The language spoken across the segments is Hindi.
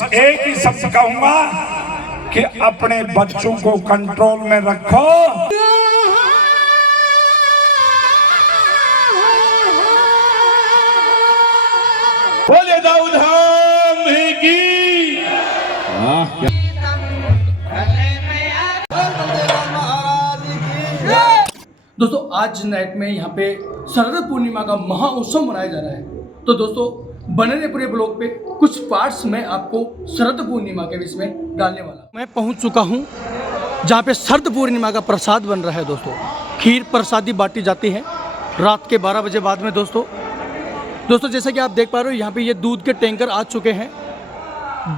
बस एक ही शब्द कहूंगा कि अपने बच्चों को कंट्रोल में रखो। बोले दाऊद धाम की। दोस्तों आज नाइट में यहाँ पे शरद पूर्णिमा का महाउत्सव मनाया जा रहा है। तो दोस्तों बने रहे पूरे ब्लॉग पे, कुछ पार्ट्स में आपको शरद पूर्णिमा के विषय में डालने वाला। मैं पहुँच चुका हूँ जहाँ पे शरद पूर्णिमा का प्रसाद बन रहा है। दोस्तों खीर प्रसादी बांटी जाती है रात के 12 बजे बाद में। दोस्तों जैसा कि आप देख पा रहे हो यहाँ पे ये दूध के टैंकर आ चुके हैं,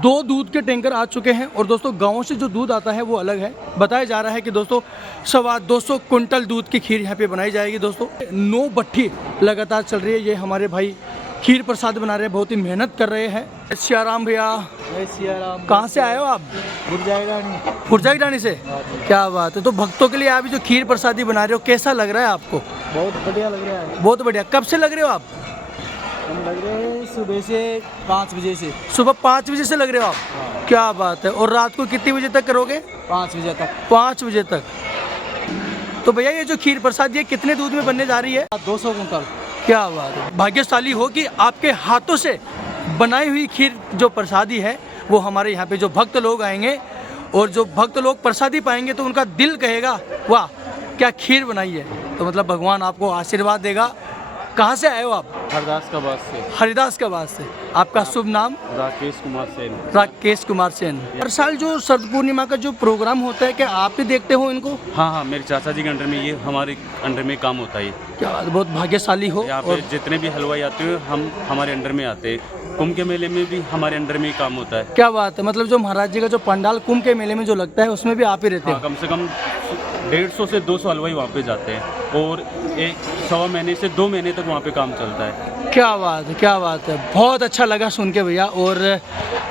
2 दूध के टैंकर आ चुके हैं। और दोस्तों गाँव से जो दूध आता है वो अलग है। बताया जा रहा है कि दोस्तों 250 कुंटल दूध की खीर यहाँ पे बनाई जाएगी। दोस्तों 9 भट्ठी लगातार चल रही है। ये हमारे भाई खीर प्रसाद बना रहे हैं, बहुत ही मेहनत कर रहे हैं। सियाराम भैया, सियाराम। कहाँ से आए हो आप? फुरजाई से। क्या बात है। तो भक्तों के लिए आप जो खीर प्रसादी बना रहे हो कैसा लग रहा है आपको? बहुत बढ़िया लग रहा है। बहुत बढ़िया। कब से लग रहे हो आप? हम लग रहे हैं सुबह से 5 बजे से। सुबह 5 बजे से लग रहे हो आप? हाँ। क्या बात है। और रात को कितने बजे तक करोगे? 5 बजे तक। 5 बजे तक। तो भैया ये जो खीर प्रसाद ये कितने दूध में बनने जा रही है? 200 कुंटल। क्या बात है। भाग्यशाली हो कि आपके हाथों से बनाई हुई खीर जो प्रसादी है वो हमारे यहाँ पे जो भक्त लोग आएंगे और जो भक्त लोग प्रसादी पाएंगे तो उनका दिल कहेगा वाह क्या खीर बनाई है। तो मतलब भगवान आपको आशीर्वाद देगा। कहाँ से आए हो आप? हरिदास का बात से। हरिदास का बात से। आपका शुभ नाम? राकेश कुमार सेन। राकेश कुमार सेन। हर साल जो शरद पूर्णिमा का जो प्रोग्राम होता है क्या आप भी देखते हो इनको? हाँ, मेरे चाचा जी के अंडर में, ये हमारे अंडर में काम होता है। क्या बहुत भाग्यशाली हो। यहाँ पे जितने भी हलवाई आते हैं हम हमारे अंडर में आते हैं। कुंभ के मेले में भी हमारे अंडर में ही काम होता है। क्या बात है। मतलब जो महाराज जी का जो पंडाल कुंभ के मेले में जो लगता है उसमें भी आप ही रहते हैं? कम से कम 150 से 200 हलवाई वहाँ पे जाते हैं और 1.25 महीने से 2 महीने तक वहाँ पे काम चलता है। क्या बात है, क्या बात है। बहुत अच्छा लगा सुन के भैया। और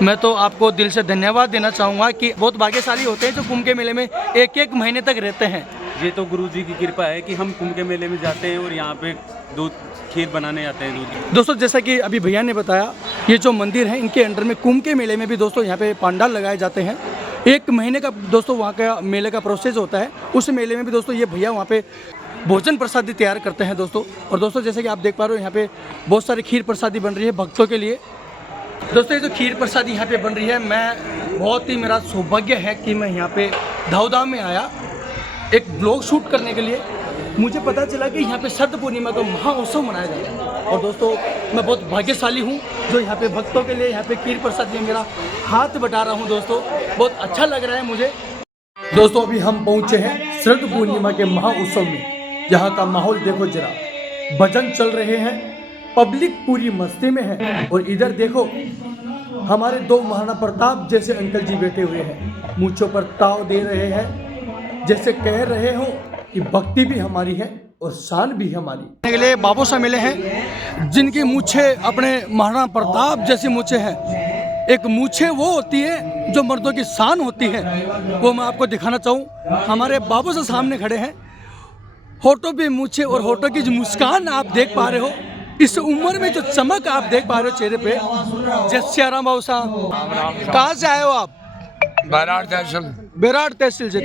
मैं तो आपको दिल से धन्यवाद देना चाहूँगा कि बहुत भाग्यशाली होते हैं जो कुंभ के मेले में 1-1 महीने तक रहते हैं। ये तो गुरु जी की कृपा है कि हम कुंभ के मेले में जाते हैं और यहाँ पे दूध खीर बनाने आते हैं दूध। दोस्तों जैसा कि अभी भैया ने बताया ये जो मंदिर है इनके अंडर में कुंभ के मेले में भी दोस्तों यहाँ पे पंडाल लगाए जाते हैं। 1 महीने का दोस्तों वहाँ का मेले का प्रोसेस होता है। उस मेले में भी दोस्तों ये भैया वहाँ पे भोजन प्रसादी तैयार करते हैं दोस्तों। और दोस्तों जैसे कि आप देख पा रहे हो यहाँ पे बहुत सारी खीर प्रसादी बन रही है भक्तों के लिए। दोस्तों ये जो खीर प्रसादी यहाँ पे बन रही है, मैं बहुत ही मेरा सौभाग्य है कि मैं यहाँ पे धाऊधाम में आया एक ब्लॉग शूट करने के लिए। मुझे पता चला कि यहाँ पे शरद पूर्णिमा का महाउत्सव मनाया जा रहा है। और दोस्तों मैं बहुत भाग्यशाली हूँ जो यहाँ पे भक्तों के लिए यहाँ पे खीर प्रसाद में मेरा हाथ बटा रहा हूँ। दोस्तों बहुत अच्छा लग रहा है मुझे। दोस्तों अभी हम पहुँचे हैं शरद पूर्णिमा के महाउत्सव में। यहाँ का माहौल देखो जरा, भजन चल रहे हैं, पब्लिक पूरी मस्ती में है। और इधर देखो हमारे 2 महाराणा प्रताप जैसे अंकल जी बैठे हुए हैं, मूंछों पर ताव दे रहे हैं, जैसे कह रहे हो कि भक्ति भी हमारी है और शान भी हमारी। के लिए बाबू सा मिले हैं जिनकी मूछे अपने महाराणा प्रताप जैसी मूछे हैं। एक मूछे वो होती है जो मर्दों की शान होती है, वो मैं आपको दिखाना चाहूँ। हमारे बाबू से सामने खड़े हैं, होठों पे मूछे और होठों की जो मुस्कान आप देख पा रहे हो, इस उम्र में जो चमक आप देख पा रहे हो चेहरे पे। जय सियाराम बाबू साहब। कहाँ से आए हो आप? बेराड़ तहसील से।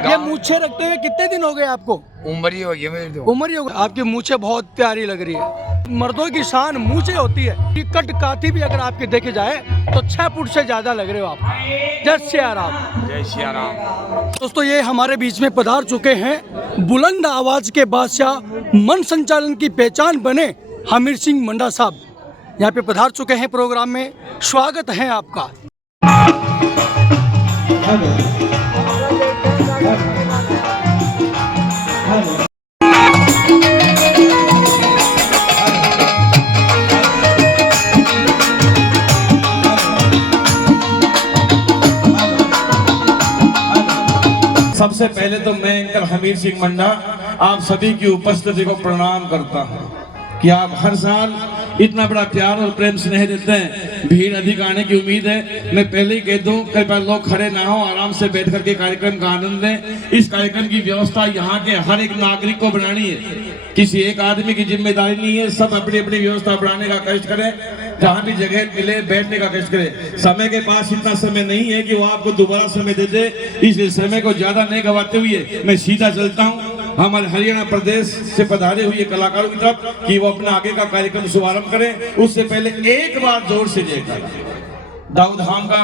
ये मूछे रखते हुए कितने दिन हो गए आपको? उम्र ही हो गई मेरी तो। उम्र ही हो गई। आपकी मूछे बहुत प्यारी लग रही है। मर्दों की शान मूछे होती है। कट काठी भी अगर आपकी देखी जाए तो 6 फुट से ज्यादा लग रहे हो आप। जय सियाराम। जय श्री राम। दोस्तों ये हमारे बीच में पधार चुके हैं बुलंद आवाज के बादशाह, मन संचालन की पहचान बने हमीर सिंह मंडा साहब यहाँ पे पधार चुके हैं प्रोग्राम में। स्वागत है आपका। सबसे पहले तो मैं अंकल हमीर सिंह मंडा आप सभी की उपस्थिति को प्रणाम करता हूं कि आप हर साल इतना बड़ा प्यार और प्रेम स्नेह देते हैं। भीड़ अधिक आने की उम्मीद है। मैं पहले ही कह दूं कई बार लोग खड़े ना हो, आराम से बैठ करके कार्यक्रम का आनंद लें। इस कार्यक्रम की व्यवस्था यहाँ के हर एक नागरिक को बनानी है। किसी एक आदमी की जिम्मेदारी नहीं है, सब अपनी अपनी व्यवस्था बढ़ाने का कष्ट करें, जहां भी जगह मिले बैठने का कष्ट करें। समय के पास इतना समय नहीं है कि वो आपको दोबारा समय दे दे, इसलिए समय को ज्यादा नहीं गवाते हुए मैं सीधा चलता हूं हमारे हरियाणा प्रदेश से पधारे हुए कलाकारों की तरफ कि वो अपना आगे का कार्यक्रम शुभारंभ करें। उससे पहले एक बार जोर से जयकारा दाऊद धाम का,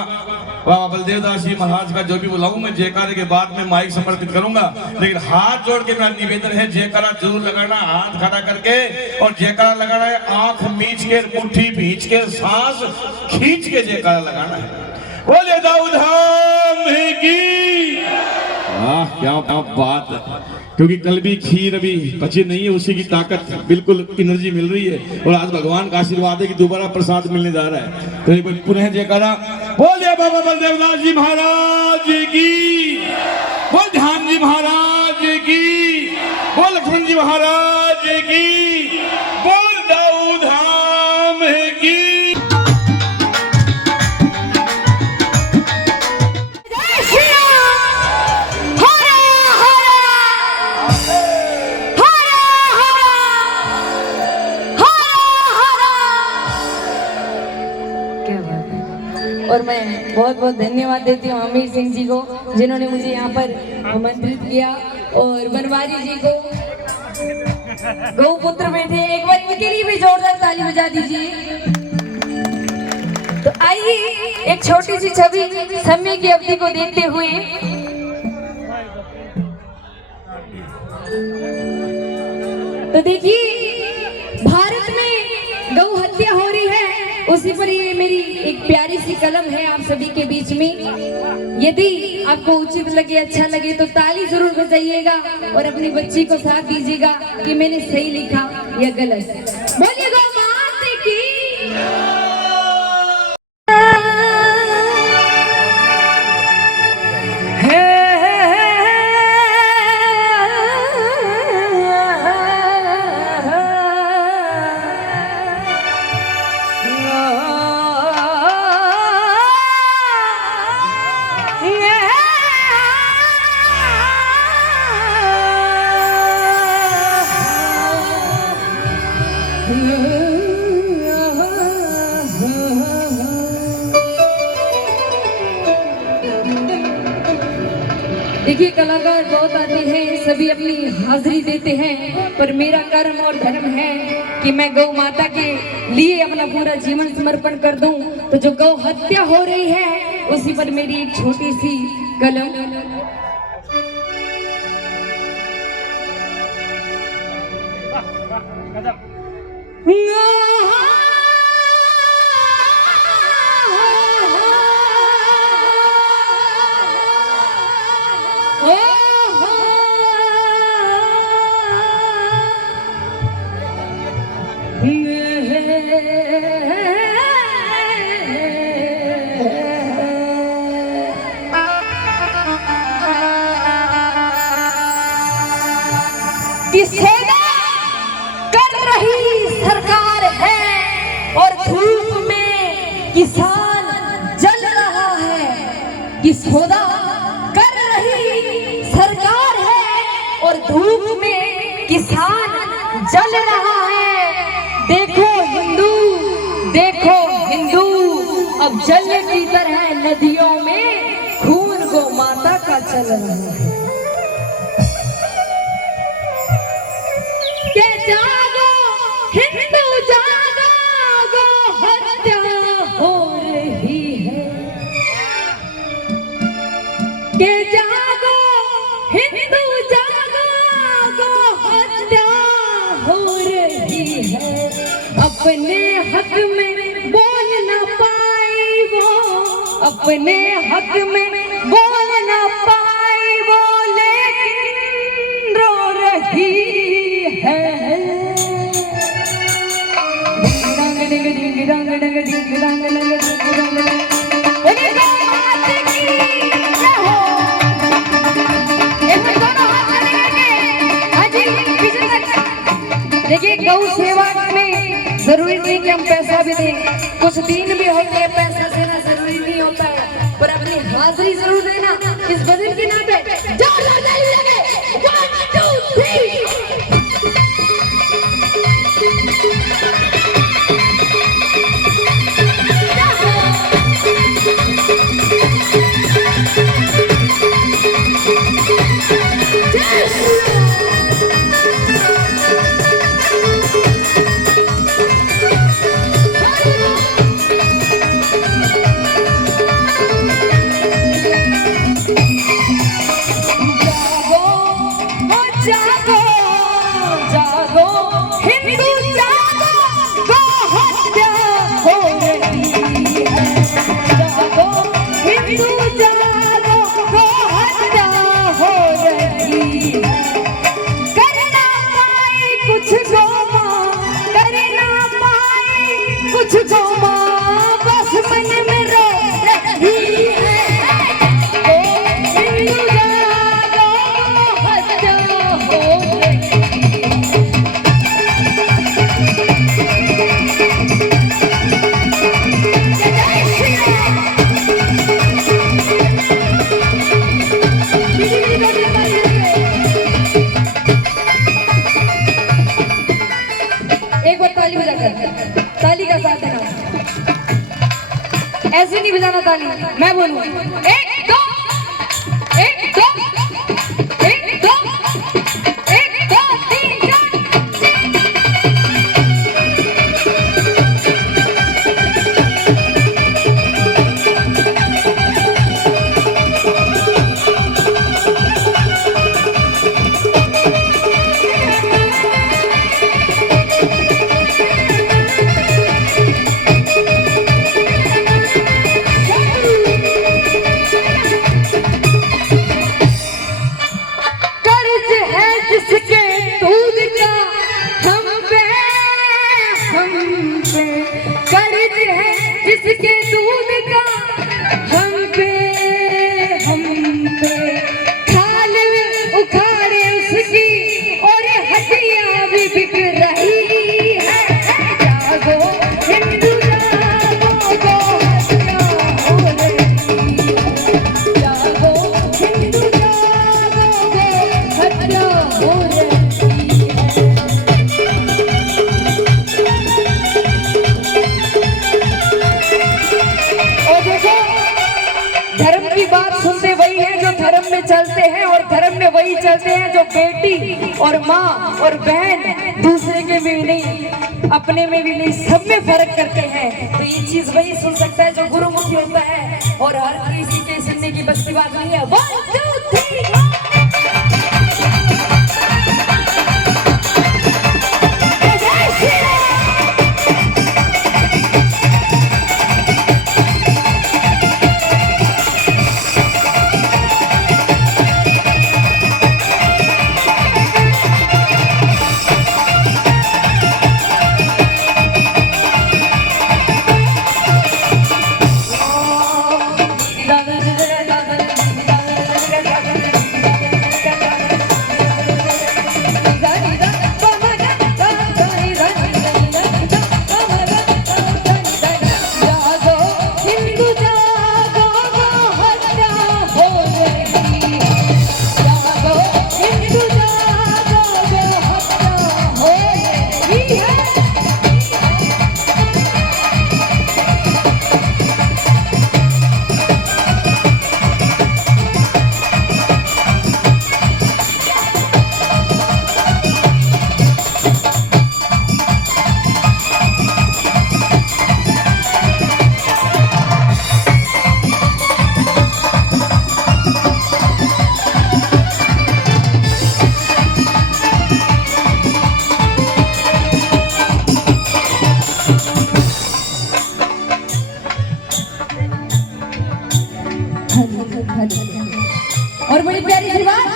बाबा बलदेव दास जी महाराज का जो भी बुलाऊं मैं जयकारे के बाद में माइक समर्पित करूंगा, लेकिन हाथ जोड़ के मेरा निवेदन है जयकारा जरूर लगाना, हाथ खड़ा करके, और जयकारा लगाना है आंख मीच के, मुट्ठी भींच के, सांस खींच के जयकारा लगाना है। बोले दाऊद धाम की। क्या बात है, क्योंकि कल भी खीर अभी बची नहीं है, उसी की ताकत बिल्कुल एनर्जी मिल रही है, और आज भगवान का आशीर्वाद है कि दोबारा प्रसाद मिलने जा रहा है। तो एक बार पुनः जयकारा बोलिए बाबा बलदेव दास जी महाराज की, बोल ध्यान जी महाराज की, बोल लक्ष्मण जी महाराज की, बोल दाऊद धाम की। और मैं बहुत बहुत धन्यवाद देती हूँ अमीर सिंह जी को, जिन्होंने मुझे यहाँ पर आमंत्रित किया, और बनवारी जी को, गौपुत्र बैठे, एक बार इनके लिए भी जोरदार ताली बजा दीजिए। तो आइए एक छोटी सी छवि समय की अवधि को देखते हुए तो देखिए भारत में गौ हत्या हो रही है, उसी पर ये मेरी एक प्यारी सी कलम है आप सभी के बीच में। यदि आपको उचित लगे, अच्छा लगे तो ताली जरूर बजाइएगा और अपनी बच्ची को साथ दीजिएगा कि मैंने सही लिखा या गलत। बोलिए गौ माता की। देखिए कलाकार बहुत आते हैं, सभी अपनी हाजिरी देते हैं, पर मेरा कर्म और धर्म है कि मैं गौ माता के लिए अपना पूरा जीवन समर्पण कर दूं। तो जो गौ हत्या हो रही है उसी पर मेरी एक छोटी सी कलम। सेवा कर रही सरकार है और धूप में किसान जल रहा है। कि सौदा कर रही सरकार है और धूप में किसान जल रहा है। देखो हिंदू अब जल की तरह नदियों में खून गौ माता का चल रहा है। जागो हिंदू जागो, गौ हत्या हो रही है। के जागो हिंदू जागो, गौ हत्या हो रही है। अपने हक में बोल न पाई वो, अपने हक में बोल न पाई वो, लेकिन रो रही है। देखिए गौ सेवा में जरूरी नहीं कि हम पैसा भी दें, कुछ दिन भी होते हैं, पैसा देना जरूरी नहीं होता है, पर अपनी हाजिरी जरूर देना इस बदल के नाते। 1 2 3 ऐसे नहीं बजाना ताली, मैं बोलूं 1 2 1 2 1 2 1 2 3 4। जिसके दूध का हम पे खाल उखाड़े उसकी और हड्डियां भी बिक रही है। जागो हिंदू जागो, हत्या हो रही है। जागो हिंदू जागो, हत्या हो रही है। धर्म की बात सुनते वही हैं जो धर्म में चलते हैं, और धर्म में वही चलते हैं जो बेटी और माँ और बहन दूसरे के भी नहीं, अपने में भी नहीं, सब में फर्क करते हैं। तो ये चीज वही सुन सकता है जो गुरुमुखी होता है, और हर किसी के सुनने की बस की बात नहीं है। 1 2 3 और बड़ी प्यारी सी बात,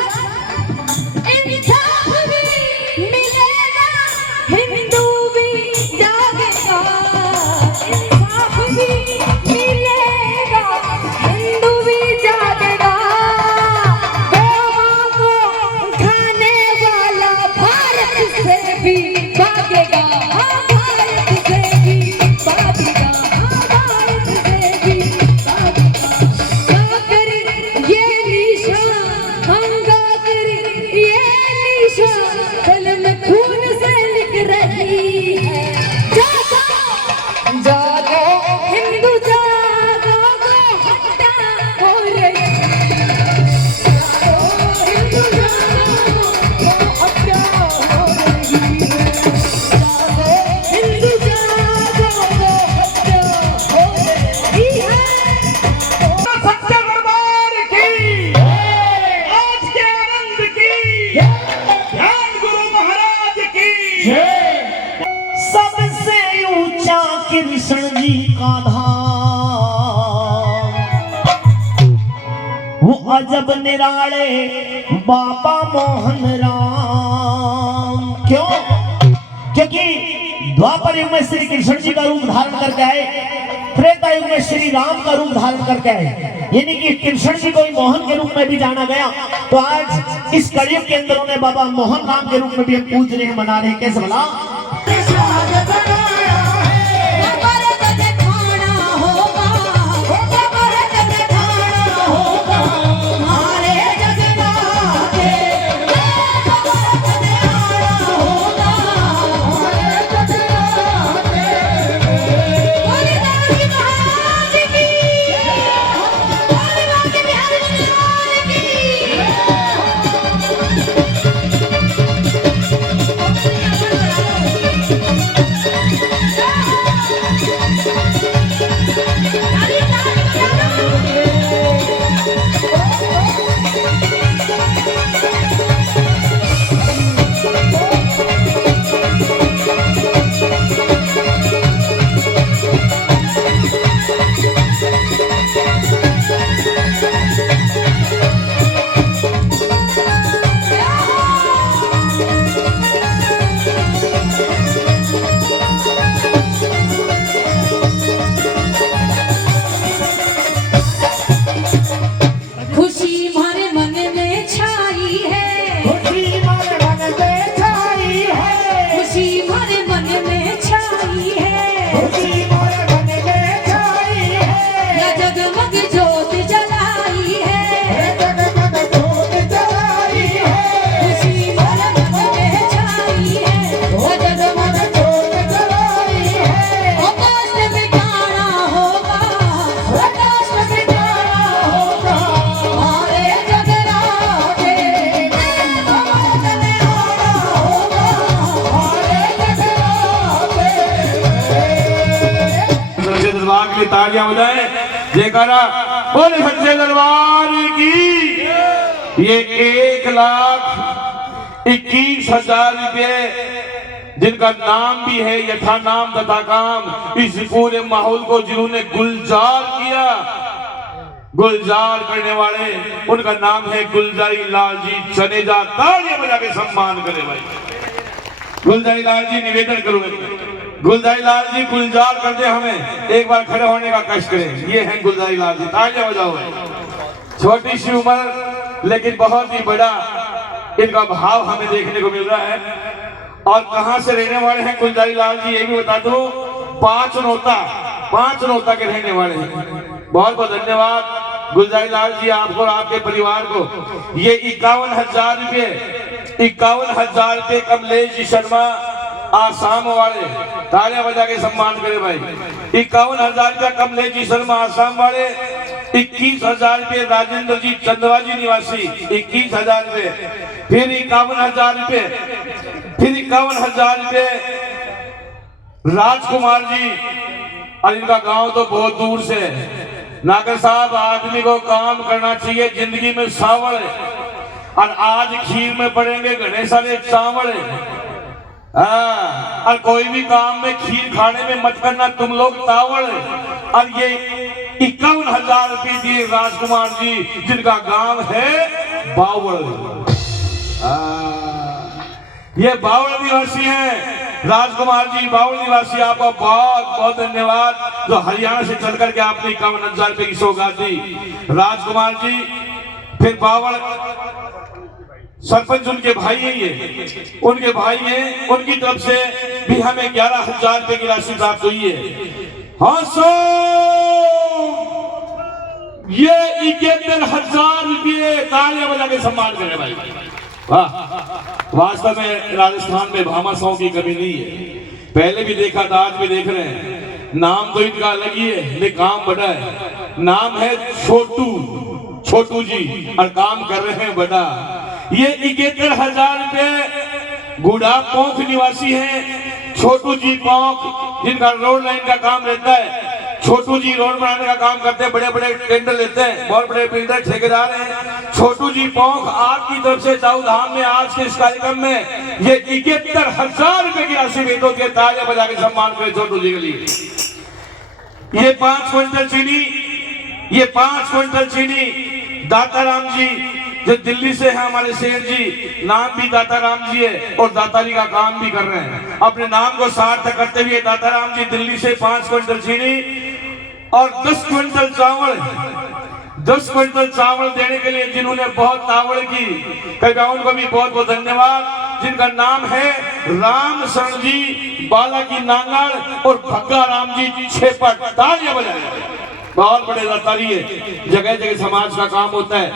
इंसाफ भी मिलेगा, हिंदू भी जागेगा। इंसाफ भी मिलेगा, हिंदू भी जागेगा। गोवा को खाने वाला भारत से भी भागेगा। हाँ, भारत से भी भागेगा। हाँ, भारत से भी खून से लिख रही है। जागो जागो हिंदू जागो, हत्या हो रही है। जागो हिंदू जागो, हत्या हो रही है। जागो हिंदू जागो, हत्या हो रही है। सच्चे दरबार की, आज के आनंद की, ध्यान गुरु महाराज की। सबसे ऊंचा कृष्ण जी का धाम, वो अजब निराले बाबा मोहन राम। क्यों? क्योंकि द्वापर युग में श्री कृष्ण जी का रूप धारण करके आए, त्रेता युग में श्री राम का रूप धारण करके आए, यानी कि कृष्ण जी को मोहन के रूप में भी जाना गया। तो आज इस कलयुग के अंदर उन्हें बाबा मोहन राम के रूप में भी हम पूज रहे हैं, मना रहे हैं। कैसे बना? जगमग ज्योत जलाई है, जगमग ज्योत जलाई है, खुशी मन मन में छाई है, जगमग ज्योत जलाई है, कष्ट मिटाना होगा, कष्ट मिटाना होगा, हमारे जगराते चले आना होगा, हमारे जगराते। सच्चे दरबार के लिए तालियां बजाएं, जयकारा बोले सच्चे दरबार की। ये 1,21,000 रुपये जिनका नाम भी है यथा नाम तथा काम, इस पूरे माहौल को जिन्होंने गुलजार किया, गुलजार करने वाले उनका नाम है गुलजारी लाल जी चनेजा। तालियां बजा के सम्मान करें भाई। गुलजारी लाल जी निवेदन करूंगा, गुलजारी लाल जी गुलजार कर दे हमें, एक बार खड़े होने का कष्ट करें। ये हैं गुलजारी लाल जी, तालियां बजाओ भाई। छोटी सी उम्र लेकिन बहुत ही बड़ा इनका भाव हमें देखने को मिल रहा है। और कहां से रहने वाले हैं गुलजारी लाल जी, ये भी बता दो। पांच नौता के रहने वाले हैं। बहुत बहुत धन्यवाद गुलजारी लाल जी, आपको और आपके परिवार को। ये 51,000 रुपये कमलेश जी शर्मा आसाम वाले, तालियां बजा के सम्मान करें भाई। 51,000 रुपया कमलेश जी शर्मा आसाम वाले। 21,000 रुपये राजेंद्र जी चंदवाजी निवासी, 21,000 रुपये। फिर 51,000 रुपये, फिर 51,000 रुपये राजकुमार जी, और इनका गांव तो बहुत दूर से। नागर साहब, आदमी को काम करना चाहिए, जिंदगी में सावड़ है, और आज खीर में पड़ेंगे घने सारे चावल है। और कोई भी काम में खीर खाने में मत करना तुम लोग तावड़ है। और ये 51,000 रुपये दिए राजकुमार जी, जिनका गांव है बावड़। ये बावड़ निवासी हैं राजकुमार जी, बावड़ निवासी। आपका बहुत बहुत धन्यवाद जो हरियाणा से चल करके आपने 51,000 रुपये की सौगात दी राजकुमार जी। फिर बावड़ सरपंच उनके भाई हैं, ये उनके भाई हैं, उनकी तरफ से भी हमें 11,000 रुपये की राशि प्राप्त हुई है। हाँ सो ये 71,000 रुपये, तालियां बजा के सम्मान करें भाई। वाह, वास्तव में राजस्थान में भामाशाहों की कमी नहीं है। पहले भी देखा था, आज भी देख रहे हैं। नाम तो इनका अलग ही है, लेकिन काम बड़ा है। नाम है छोटू जी, और काम कर रहे हैं बड़ा। ये 71,000 रुपये गुड़ा पोंख निवासी हैं छोटू जी पोंख, जिनका रोड लाइन का काम रहता है। छोटू जी रोड बनाने का काम करते हैं, बड़े बड़े टेंडर लेते हैं, बहुत बड़े बिल्डर ठेकेदार हैं। छोटू जी पोंख आपकी तरफ से दाऊ धाम में आज के इस कार्यक्रम में ये 71,000 रुपये की राशि भेज दो। तालियां बजा के सम्मान करें छोटू जी के लिए। ये 5 क्विंटल चीनी दाताराम जी जो दिल्ली से है, हमारे शेर जी, नाम भी दाताराम जी है और दातारी का काम भी कर रहे हैं। अपने नाम को सार्थक करते हुए दाताराम जी दिल्ली से 5 क्विंटल चीनी और 10 क्विंटल चावल देने के लिए जिन्होंने बहुत तावड़ की, कभी उनको भी बहुत बहुत धन्यवाद। जिनका नाम है राम शरण जी बालाजी नांगल और भग्गा राम जी छेपट। तालियां बजाएं, बहुत बड़े दातारी है। जगह जगह समाज का काम होता है,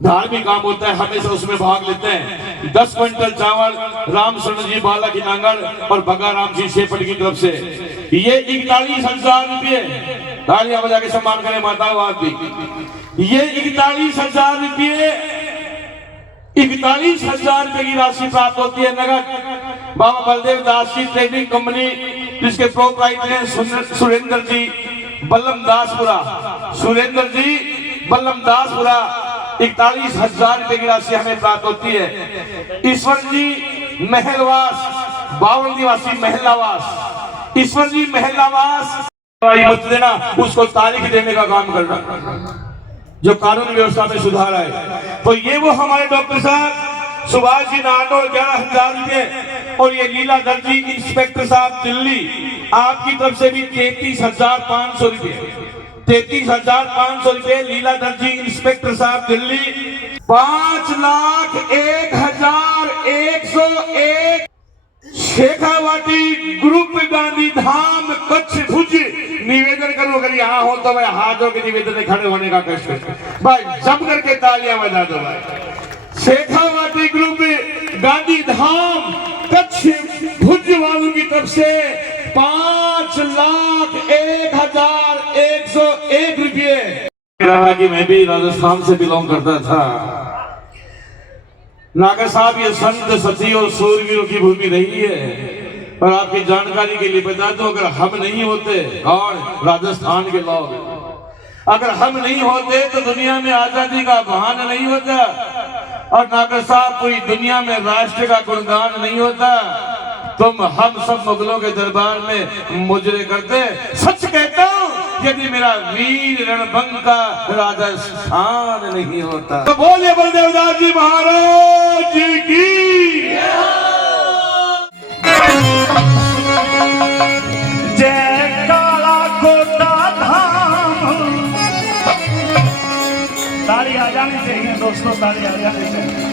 धार्मिक काम होता है, हमेशा उसमें भाग लेते हैं। 10 क्विंटल चावल राम शरण जी बाला की नांगल और भगा राम जी शेपट की तरफ से ये 41,000 रुपये। तालियां बजा के सम्मान करें माता भी। ये 41,000 रुपये, 41,000 रुपये की राशि प्राप्त होती है नगद बाबा बलदेव दास की ट्रेडिंग कंपनी, जिसके प्रोप्राइटर हैं सुरेंद्र जी बल्लम दासपुरा। 41,000 रुपए की राशि हमें प्राप्त होती है। ईश्वर जी महलवास, बावल निवासी महलावास, ईश्वर जी महलावास मत देना, उसको तारीख देने का काम करना, जो कानून व्यवस्था में सुधार आए। तो ये वो हमारे डॉक्टर साहब सुभाष जी नानोर 11,000 रुपये, और ये लीलाधर जी इंस्पेक्टर साहब दिल्ली, आपकी तरफ से भी 33,500 रुपये। 33,500 रुपये लीलाधर जी इंस्पेक्टर साहब दिल्ली। 5,01,101 शेखावाटी ग्रुप गांधी धाम कच्छ भुज निवेदन करूं, अगर यहाँ हो तो मैं हाथ धो के निवेदन में खड़े होने का कष्ट करूं। भाई जम करके तालियां बजा दो भाई। शेखावाटी ग्रुप गांधी धाम कच्छ भुज वालों की तरफ से 5,01,101 रुपये। रहा कि मैं भी राजस्थान से बिलोंग करता था। नागर साहब, ये संत सती और सूरवीरों की भूमि रही है। और आपकी जानकारी के लिए बता दूं, अगर हम नहीं होते, कौन, राजस्थान के लोग, अगर हम नहीं होते तो दुनिया में आजादी का बहाना नहीं होता, और नागर साहब पूरी दुनिया में राष्ट्र का गुणगान नहीं होता। तुम हम सब मुगलों के दरबार में मुजरे करते। सच कहता हूं, यदि मेरा वीर रणभंका राजस्थान नहीं होता। तो बोले बलदेवदास जी महाराज जी की जय काला कोटा धाम। ताली आ जानी चाहिए दोस्तों, ताली आ जानी चाहिए।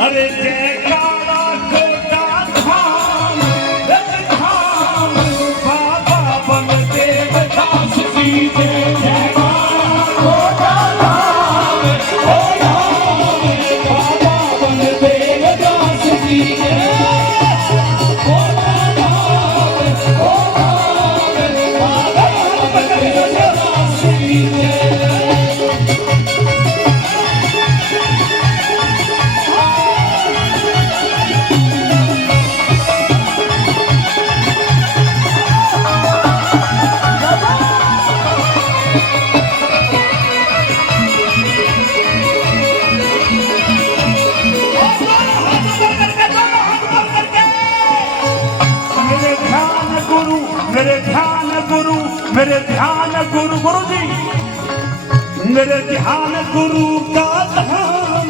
अरे जय काला कोटा धाम, धाम बाबा बलदेव दास जी। जय काला कोटा धाम, बाबा बलदेव दास जी। मेरे ध्यान गुरु, गुरु जी, मेरे ध्यान गुरु का धाम,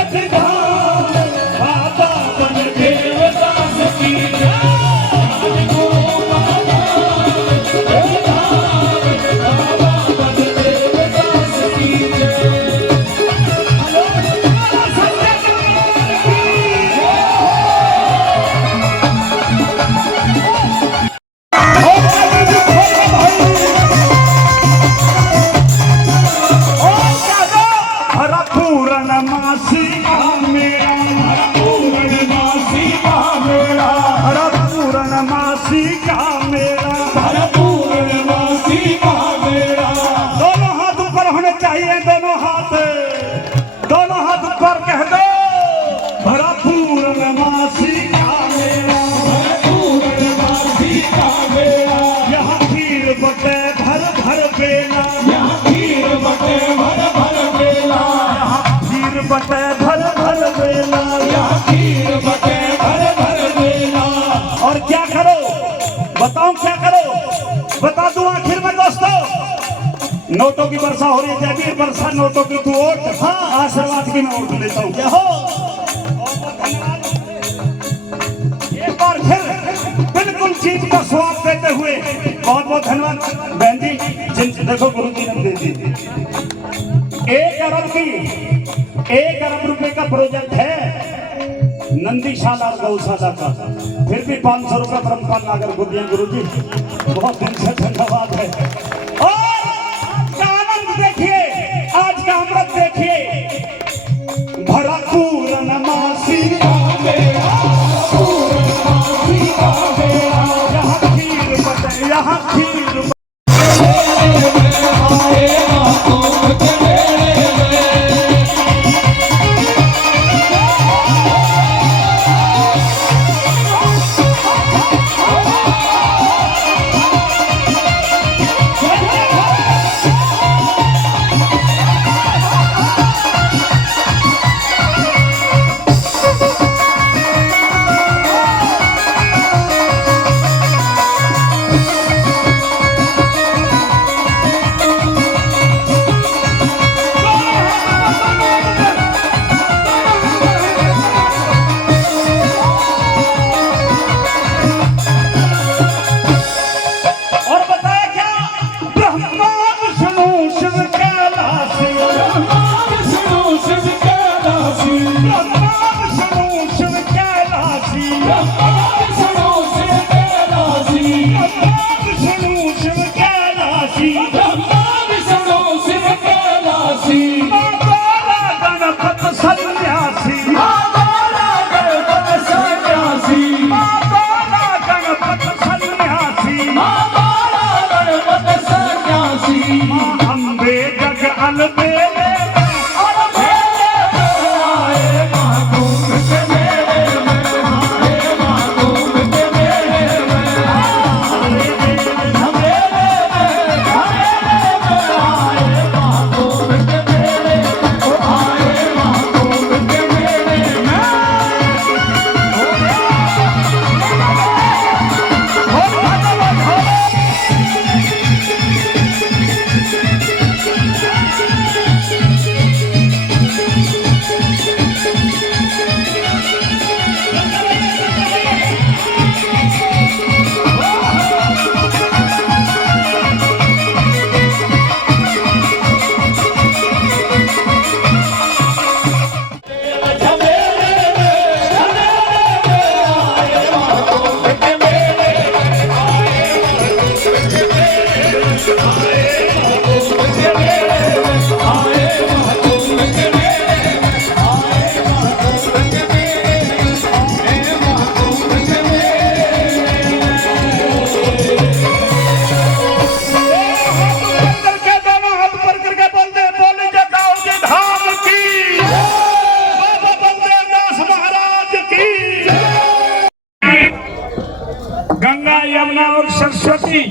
एक धाम बाबा बलदेव दास की। और क्या करो, बताओ क्या करो, बता दूं आखिर में दोस्तों। नोटों की वर्षा हो रही है, जैबीर वर्षा नोटों की, तू वोट, हाँ आशीर्वाद की मैं वोट लेता हूँ। क्या हो, एक बार फिर बिल्कुल चीज का स्वाद देते हुए बहुत बहुत धन्यवाद बहन जी। जिन देखो गुरु जी ने दे दी 1 अरब रुपए का प्रोजेक्ट है नंदीशाला और गौशाला का। फिर भी 500 रुपए परमपाल नागर को दिए गुरु जी, बहुत दिन से धन्यवाद है। और आज का आनंद देखिए, आज का अमृत देखिए। भरा पूर्ण मासी यहाँ खीर बटे, यहाँ खीर माँ अम्बे जग अलबेले गंगा यमुना और सरस्वती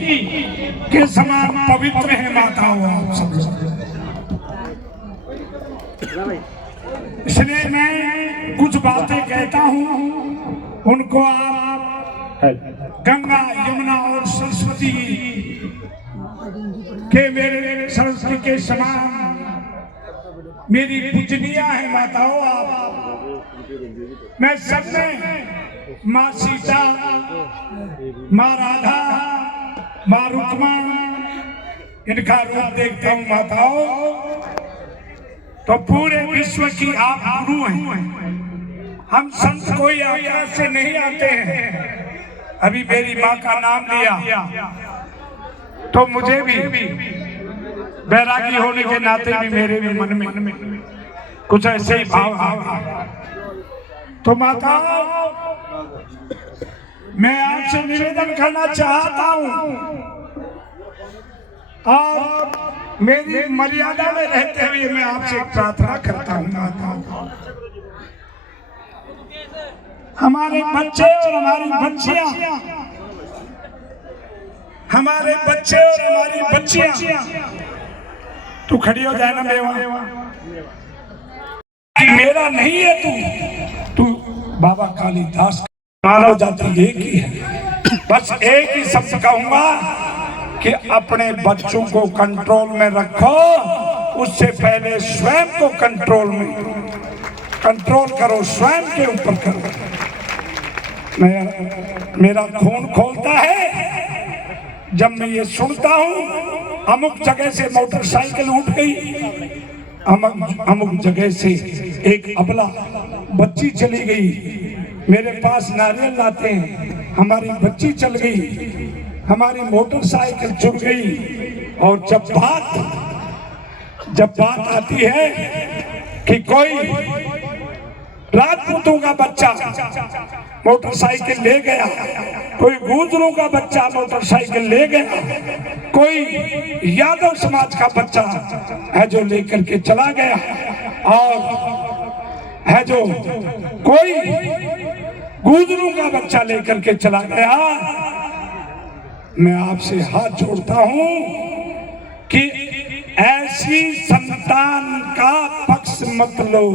के समान पवित्र है माताओं आप सब। इसलिए मैं कुछ बातें कहता हूँ, उनको आप गंगा यमुना और सरस्वती के मेरे सरस्वती के समान मेरी पूजनीय है माताओं आप। मैं सब में माँ सीता, माँ राधा, माँ रुक्मा इनका रूप देखता हूँ माताओं, तो पूरे विश्व की आप गुरु हैं। हम संत कोई आकाश से नहीं आते हैं। अभी मेरी माँ का नाम लिया तो मुझे भी बैरागी होने के नाते भी मेरे भी मन में कुछ ऐसे ही भाव आया। तो माता मैं आपसे निवेदन करना चाहता हूँ और मेरी मर्यादा में रहते हुए मैं आपसे प्रार्थना करता हूँ माता, हमारे बच्चे और हमारी बच्चियां, हमारे बच्चे और हमारी बच्चियां, तू खड़ी हो जाए ना मेवा, मेरा नहीं है तू बाबा कालिदास मानव जाति एक ही है। बस एक ही शब्द कहूंगा कि अपने बच्चों को कंट्रोल में रखो, उससे पहले स्वयं को कंट्रोल करो, स्वयं के ऊपर करो। मेरा खून खोलता है जब मैं ये सुनता हूँ अमुक जगह से मोटरसाइकिल उठ गई, अमुक जगह से एक अबला बच्ची चली गई, मेरे पास नारियल लाते हैं, हमारी बच्ची चल गई, हमारी मोटरसाइकिल चुर गई। और जब बात आती है कि कोई राजपूतों का बच्चा मोटरसाइकिल ले गया, कोई गुजरों का बच्चा मोटरसाइकिल ले गया, कोई यादव समाज का बच्चा है जो लेकर के चला गया, और है जो कोई गुजरों का बच्चा लेकर के चला गया, मैं आपसे हाथ जोड़ता हूं कि ऐसी संतान का पक्ष मत लो।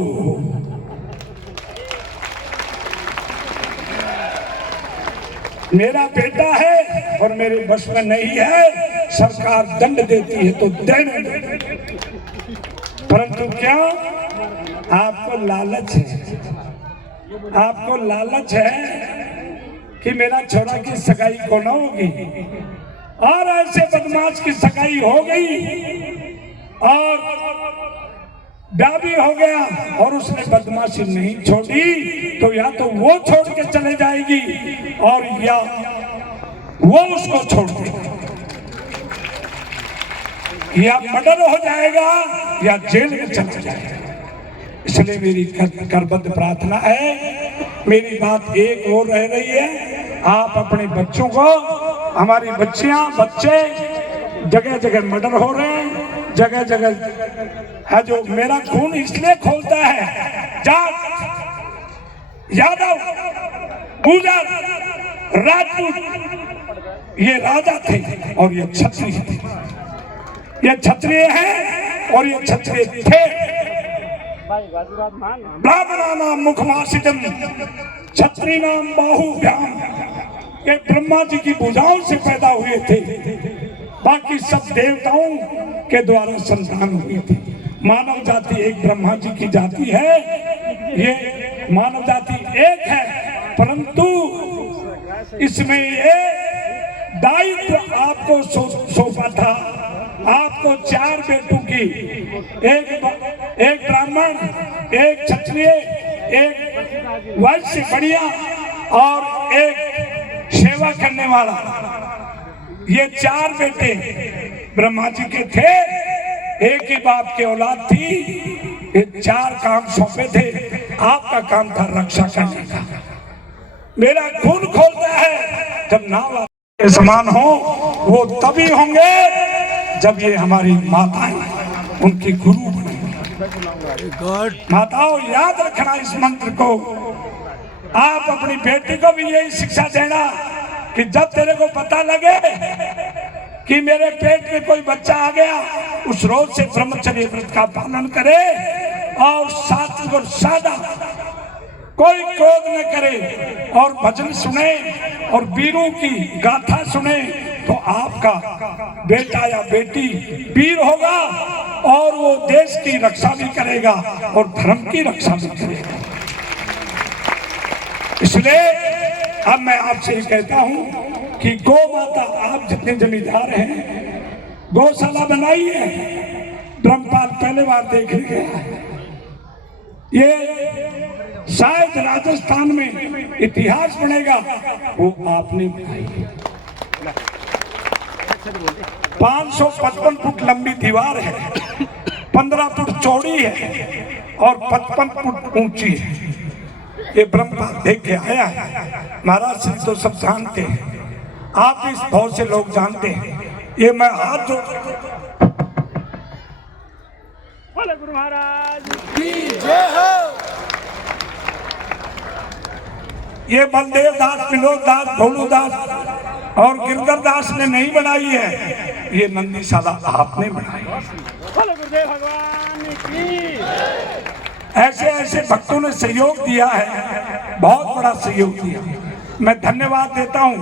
मेरा बेटा है और मेरे बस में नहीं है, सरकार दंड देती है तो देने दे, परंतु क्या आपको लालच है, आपको लालच है कि मेरा छोरा की सगाई को न होगी, और ऐसे बदमाश की सगाई हो गई और ब्याह हो गया और उसने बदमाशी नहीं छोड़ी, तो या तो वो छोड़ के चले जाएगी और या वो उसको छोड़ देगा, या मर्डर हो जाएगा या जेल में चला जाएगा। इसलिए मेरी करबद्ध प्रार्थना है, मेरी बात एक और रह रही है, आप अपने बच्चों को, हमारी बच्चियां बच्चे जगह जगह मर्डर हो रहे हैं, जगह जगह है जो मेरा खून इसलिए खोलता है। जाट, यादव, गुजर, राजपूत ये राजा थे और ये क्षत्रिय थे। ये क्षत्रिय हैं और ये क्षत्रिय थे। ब्राह्मणानाम मुखमासितम क्षत्रियाणाम बाहुभ्याम, ये ब्रह्मा जी की भुजाओं से पैदा हुए थे, बाकी सब देवताओं के द्वारा संतान हुई थी। मानव जाति एक ब्रह्मा जी की जाति है, ये मानव जाति एक है, परंतु इसमें ये दायित्व आपको सौंपा था। आपको 4 बेटों की, एक ब्राह्मण, एक क्षत्रिय, एक वैश्य बढ़िया और एक सेवा करने वाला, ये 4 बेटे ब्रह्मा जी के थे। एक ही बाप की औलाद थी। ये 4 काम सौंपे थे। आपका काम था रक्षा करने का। मेरा खून खोलता है जब नाव के समान हो, वो तभी होंगे जब ये हमारी माताएं उनकी गुरु बनेंगी। माताओं याद रखना इस मंत्र को। आप अपनी बेटी को भी यही शिक्षा देना कि जब तेरे को पता लगे कि मेरे पेट में कोई बच्चा आ गया, उस रोज से ब्रह्मचर्य व्रत का पालन करे और सात्विक और सादा, कोई क्रोध न करे और भजन सुने और वीरों की गाथा सुने, तो आपका बेटा या बेटी वीर होगा और वो देश की रक्षा भी करेगा और धर्म की रक्षा भी करेगा। इसलिए अब मैं आपसे ये कहता हूं कि गौ माता, आप जितने जमींदार हैं, गौशाला बनाइए। ब्रह्मपाल पहले बार देखने गया है। ये शायद राजस्थान में इतिहास बनेगा, वो आपने बनाई। 555 फुट लंबी दीवार है, 15 फुट चौड़ी है और 55 फुट ऊंची है। ये ब्रह्मपाल देख के आया है। महाराज श्री तो सब जानते हैं, आप इस बहुत से लोग जानते हैं। ये मैं हाथ जोड़, गुरु महाराज की जय हो। ये बलदेव दास, विनोद दास, भोलू दास और गिरधर दास ने नहीं बनाई है, ये नंदीशाला आपने बनाई। गुरुदेव भगवान की। ऐसे ऐसे भक्तों ने सहयोग दिया है, बहुत बड़ा सहयोग दिया। मैं धन्यवाद देता हूँ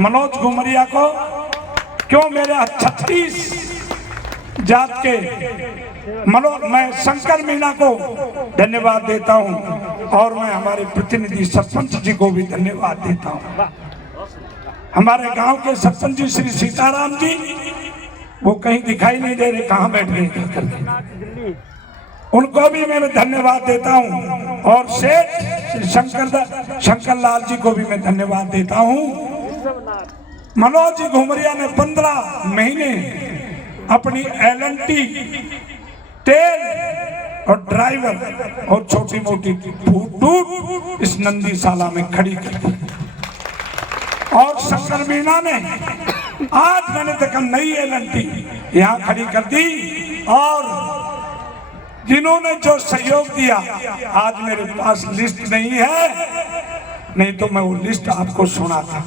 मनोज घुमरिया को। क्यों मेरे 36 जात के मैं शंकर मीना को धन्यवाद देता हूँ और मैं हमारे प्रतिनिधि सरपंच जी को भी धन्यवाद देता हूँ। हमारे गांव के सरपंच जी श्री सीताराम जी, वो कहीं दिखाई नहीं दे रहे, कहाँ बैठ गए, उनको भी मैं धन्यवाद देता हूँ। और सेठ शंकर लाल जी को भी मैं धन्यवाद देता हूँ। मनोज जी घुमरिया ने 15 महीने अपनी LNT तेल और ड्राइवर और छोटी मोटी फूट इस नंदीशाला में खड़ी कर दी। और शंकर मीना ने आज मैंने देखा नई LNT यहाँ खड़ी कर दी। और जिन्होंने जो सहयोग दिया, आज मेरे पास लिस्ट नहीं है, नहीं तो मैं वो लिस्ट आपको सुनाता।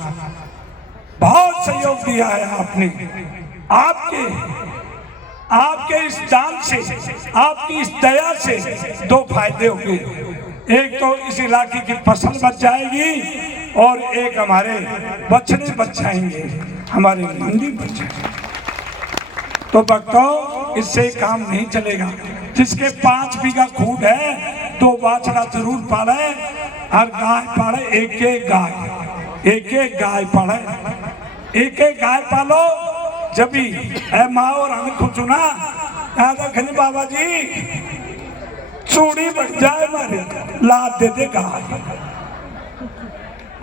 बहुत सहयोग दिया है आपने। आपके इस दान से, आपकी इस दया से 2 फायदे होंगे। एक तो इस इलाके की फसल बच जाएगी और एक हमारे बछड़े बच जाएंगे, हमारे मंदिर बच जाएंगे। तो भक्तों, इससे काम नहीं चलेगा। जिसके 5 बीघा खूट है, 2 बाछड़ा जरूर पाले, हर गाय पाले, एक गाय पाले, एक गाय पालो। जब भी माँ और हमें खुद ना खली बाबा जी चूड़ी बढ़ जाए, मारे लाद दे दे गाय।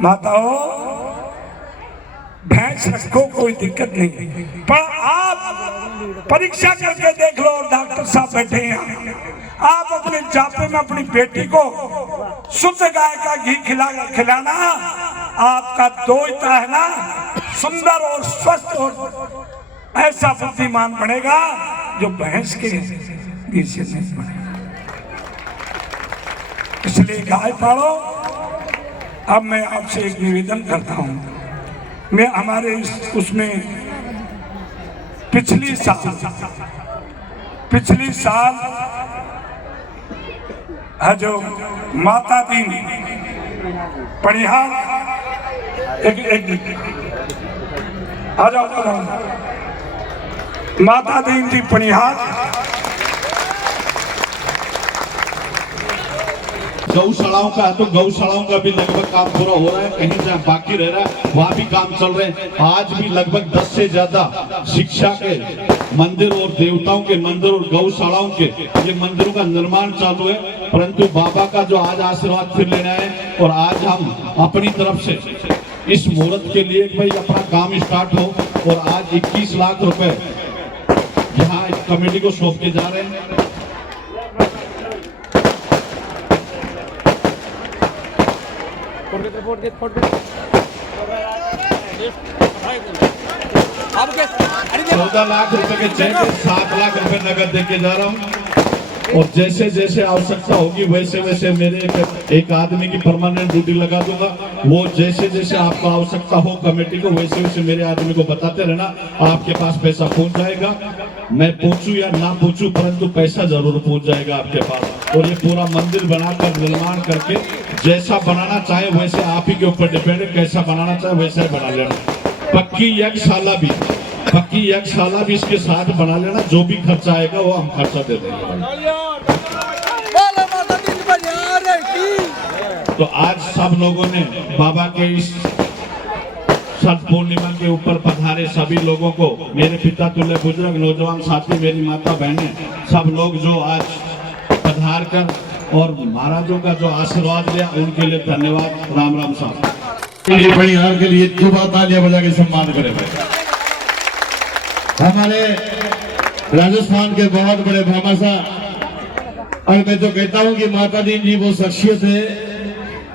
माताओं, भैंस रखो, कोई दिक्कत नहीं, पर आप परीक्षा करके देख लो। और डॉक्टर साहब बैठे हैं, आप अपने जापे में अपनी बेटी को शुद्ध गाय का घी खिलाना, आपका दोहिता है ना, सुंदर और स्वस्थ और ऐसा बुद्धिमान बनेगा जो भैंस के घी से नहीं बने। इसलिए गाय पालो। अब मैं आपसे एक निवेदन करता हूँ, मैं हमारे उसमें पिछली साल है जो माता दीन परिहार एक आ जाओ माता दीन जी परिहार गौशालाओं का है तो गौशालाओं का भी लगभग काम पूरा हो रहा है, कहीं जहाँ बाकी रह रहा है वहाँ भी काम चल रहे हैं। आज भी लगभग 10 से ज्यादा शिक्षा के मंदिर और देवताओं के मंदिर और गौशालाओं के ये मंदिरों का निर्माण चालू है। परंतु बाबा का जो आज आशीर्वाद फिर लेना है और आज हम अपनी तरफ से इस मुहूर्त के लिए भाई अपना काम स्टार्ट हो और आज 21 लाख रुपए यहाँ इस कमेटी को सौंप के जा रहे हैं। चौदह लाख रुपए के चेक 7 लाख रुपए नगद देके जा रहा हूँ और जैसे जैसे आवश्यकता होगी वैसे वैसे मेरे एक आदमी की परमानेंट ड्यूटी लगा दूंगा। वो जैसे जैसे आपको आवश्यकता हो कमेटी को वैसे वैसे मेरे आदमी को बताते रहना, आपके पास पैसा पहुंच जाएगा। मैं पूछूं या ना पूछूं परंतु पैसा जरूर पहुंच जाएगा आपके पास। और ये पूरा मंदिर बनाकर निर्माण करके जैसा बनाना चाहे वैसे आप ही के ऊपर डिपेंड है, कैसा बनाना चाहे वैसा ही बना लेना। पक्की यज्ञशाला भी इसके साथ बना लेना, जो भी खर्चा आएगा वो हम खर्चा दे देंगे। तो आज सब लोगों ने बाबा के इस छठ पूर्णिमा के ऊपर पधारे सभी लोगों को, मेरे पिता तुल्य बुजुर्ग नौजवान साथी, मेरी माता बहनें, सब लोग जो आज पधार कर और महाराजों का जो आशीर्वाद लिया उनके लिए धन्यवाद। राम राम साहब परिहार के लिए दोबारा तालियां बजा के सम्मान करें। हमारे राजस्थान के बहुत बड़े भामाशाह, और मैं तो कहता हूं कि माता दीन जी वो शख्सियत है,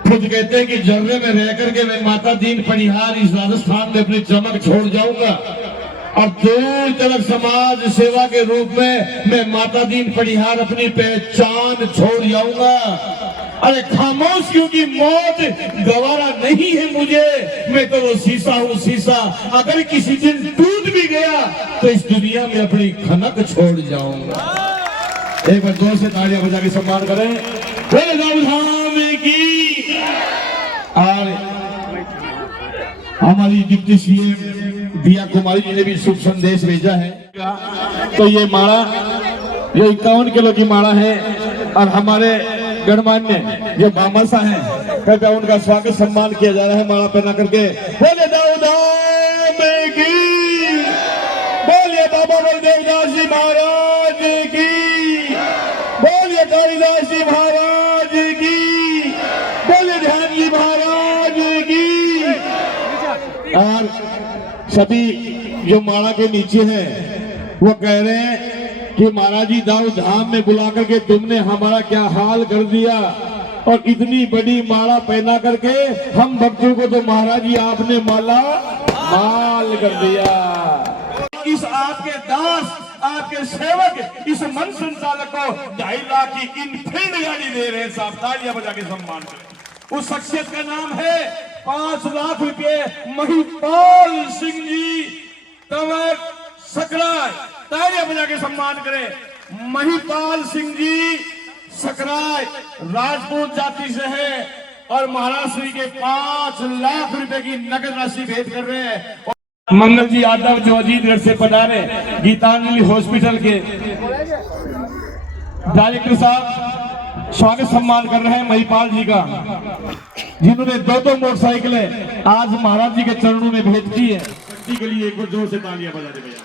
खुद कहते हैं कि जर्रे में रह करके मैं माता दीन परिहार इस राजस्थान में अपनी चमक छोड़ जाऊंगा और दूर तक समाज सेवा के रूप में मैं माता दीन परिहार अपनी पहचान छोड़ जाऊंगा। अरे खामोश, क्योंकि मौत गवारा नहीं है मुझे, मैं तो वो शीशा हूँ शीशा, अगर किसी दिन टूट भी गया तो इस दुनिया में अपनी खनक छोड़ जाऊंगा। एक बार जोर से तालियां बजा के सम्मान करें की। और हमारी डिप्टी सीएम दिया कुमारी जी ने भी शुभ संदेश भेजा है। तो ये माला, ये 51 किलो की माला है और हमारे गणमान्य जो भामाशाह हैं कृपया उनका स्वागत सम्मान किया जा रहा है माला पहना करके। बोले दाऊदाम की, बोलिए बाबा बलदेवदास जी महाराज की, बोलिए कालिदास जी महाराज की, बोलिए ध्यान जी महाराज की। और सभी जो माला के नीचे हैं वो कह रहे हैं कि महाराज जी दाऊ धाम में बुला करके तुमने हमारा क्या हाल कर दिया, और इतनी बड़ी माला पहना करके हम भक्तों को तो महाराज जी आपने माला माल कर दिया। इस आपके दास, आपके सेवक, इस मन संचालक को 2.5 लाख की इनफील्ड गाड़ी दे रहे हैं साहब, तालियां बजा के सम्मान करें। उस शख्सियत का नाम है 5 लाख रुपए महिपाल सिंह जी तंवर सकराय, तालियां बजा के सम्मान करें। महिपाल सिंह जी सकराय राजपूत जाति से है और महाराष्ट्र के 5 लाख रुपए की नकद राशि भेंट कर रहे हैं। मंगल जी यादव जो अजीतगढ़ से पधारे, गीतांजलि हॉस्पिटल के डायरेक्टर साहब स्वागत सम्मान कर रहे हैं महिपाल जी का, जिन्होंने 2 मोटरसाइकिलें आज महाराज जी के चरणों में भेंट की है। के लिए एक बार जोर से तालियां बजा दे भैया।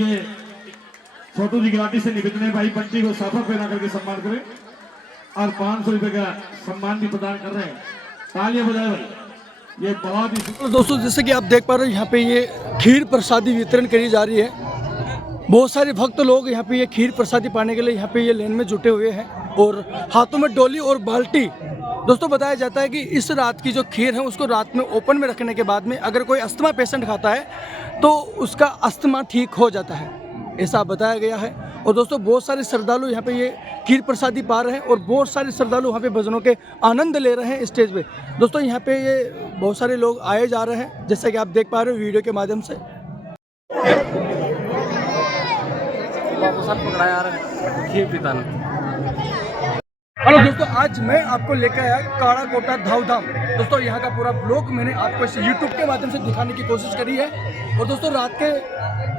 ये छोटू जी गिराटी से निवेदन है, भाई बंटी को साफा पहना करके सम्मान करें और 500 रुपए का सम्मान भी प्रदान कर रहे हैं। तालियां बजाए भाई, ये बहुत ही। तो दोस्तों जैसे कि आप देख पा रहे हो यहाँ पे ये खीर प्रसादी वितरण करी जा रही है। बहुत सारे भक्त लोग यहाँ पे ये खीर प्रसादी पाने के लिए यहाँ पे ये लाइन में जुटे हुए हैं और हाथों में डोली और बाल्टी। दोस्तों बताया जाता है कि इस रात की जो खीर है उसको रात में ओपन में रखने के बाद में अगर कोई अस्थमा पेशेंट खाता है तो उसका अस्थमा ठीक हो जाता है, ऐसा बताया गया है। और दोस्तों बहुत सारे श्रद्धालु यहाँ पे ये खीर प्रसादी पा रहे हैं और बहुत सारे श्रद्धालु वहाँ पे भजनों के आनंद ले रहे हैं स्टेज पे। दोस्तों यहाँ पे ये बहुत सारे लोग आए जा रहे हैं, जैसा कि आप देख पा रहे हो वीडियो के माध्यम से। हेलो दोस्तों, आज मैं आपको लेकर आया काड़ा कोटा धाव धाम। दोस्तों यहाँ का पूरा ब्लॉग मैंने आपको इस यूट्यूब के माध्यम से दिखाने की कोशिश करी है। और दोस्तों रात के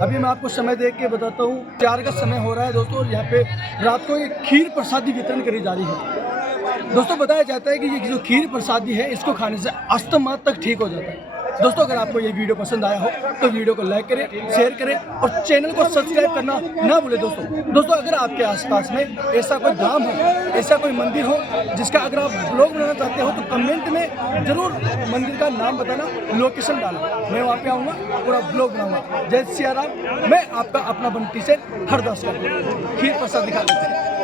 अभी मैं आपको समय देख के बताता हूँ, 4 का समय हो रहा है दोस्तों। यहाँ पे रात को एक खीर प्रसादी वितरण करी जा रही है। दोस्तों बताया जाता है कि ये जो खीर प्रसादी है इसको खाने से अस्थमा तक ठीक हो जाता है। दोस्तों अगर आपको ये वीडियो पसंद आया हो तो वीडियो को लाइक करें, शेयर करें और चैनल को सब्सक्राइब करना ना भूलें। दोस्तों अगर आपके आसपास में ऐसा कोई धाम हो, ऐसा कोई मंदिर हो जिसका अगर आप ब्लॉग बनाना चाहते हो तो कमेंट में जरूर मंदिर का नाम बताना, लोकेशन डालना। मैं वहाँ पे आऊँगा, पूरा ब्लॉग बनाऊँगा। जय सिया राम। मैं आपका अपना बंटी से हरदास खीर प्रसाद दिखा देते हैं।